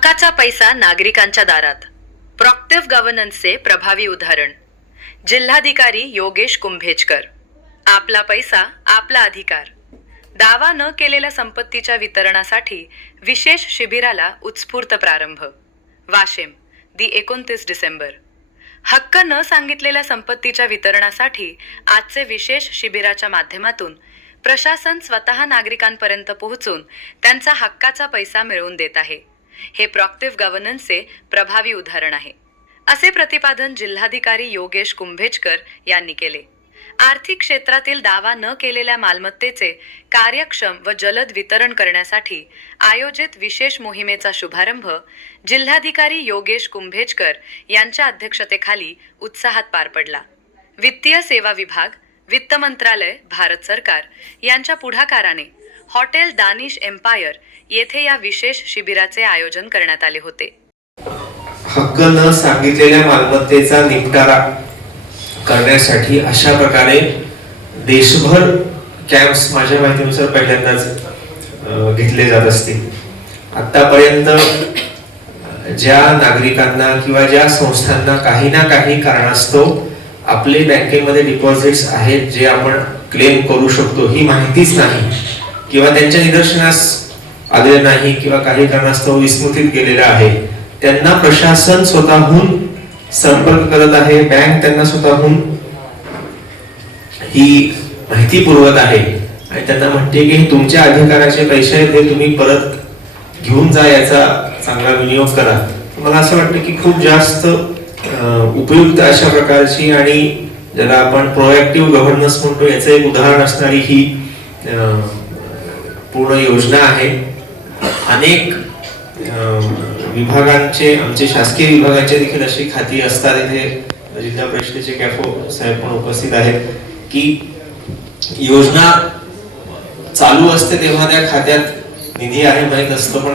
हक्काचा पैसा नागरिकांच्या दारात. प्रॉक्टिव्ह गव्हर्नन्सचे प्रभावी उदाहरण. जिल्हाधिकारी योगेश कुंभेजकर. आपला पैसा आपला अधिकार. दावा न केलेल्या संपत्तीच्या वितरणासाठी विशेष शिबिराला उत्स्फूर्त प्रारंभ. वाशिम, 29 डिसेंबर. हक्क न सांगितलेल्या संपत्तीच्या वितरणासाठी आजचे विशेष शिबिराच्या माध्यमातून प्रशासन स्वतः नागरिकांपर्यंत पोहोचून त्यांचा हक्काचा पैसा मिळवून देत आहे. हे प्रॉक्टिव्ह गव्हर्नन्सचे प्रभावी उदाहरण आहे, असे प्रतिपादन जिल्हाधिकारी योगेश कुंभेजकर यांनी केले. आर्थिक क्षेत्रातील दावा न केलेल्या मालमत्तेचे कार्यक्षम व जलद वितरण करण्यासाठी आयोजित विशेष मोहिमेचा शुभारंभ जिल्हाधिकारी योगेश कुंभेजकर यांच्या अध्यक्षतेखाली उत्साहात पार पडला. वित्तीय सेवा विभाग, वित्त मंत्रालय, भारत सरकार यांच्या पुढाकाराने हॉटेल दानिश एम्पायर येथे या विशेष शिबिराचे आयोजन करण्यात आले होते. हक्क न सांगितलेल्या मालमत्तेचा निपटारा करण्यासाठी अशा प्रकारे देशभर कॅम्प्स माझ्या माहितीनुसार पहिल्यांदाच घेतले जात असतील. आतापर्यंत ज्या नागरिकांना किंवा ज्या संस्थांना काही ना काही कारणास्तव आपले बँकेमध्ये डिपॉझिट्स आहेत जे आपण क्लेम करू शकतो ही माहितीच नाही किंवा त्यांच्या निदर्शनास आले नाही किंवा काही कारणास्तव विस्मृतीत गेलेला आहे, त्यांना प्रशासन स्वतःहून संपर्क करत आहे. बँक त्यांना स्वतःहून ही माहिती पुरवत आहे आणि त्यांना म्हणते की तुमच्या अधिकाराचे पैसे आहेत, हे तुम्ही परत घेऊन जा, याचा चांगला विनियोग करा. मला असं वाटतं की खूप जास्त उपयुक्त अशा प्रकारची आणि ज्याला आपण प्रोएक्टिव्ह गव्हर्नन्स म्हणतो याचं एक उदाहरण असणारी ही पूर्ण योजना आहे. अनेक विभागांचे, आमचे शासकीय विभागांचे देखील अशी खाती असतात. इथे जिल्हा परिषदेचे कॅफो साहेब पण उपस्थित आहेत की योजना चालू असते तेव्हा त्या खात्यात निधी आहे माहीत असतं, पण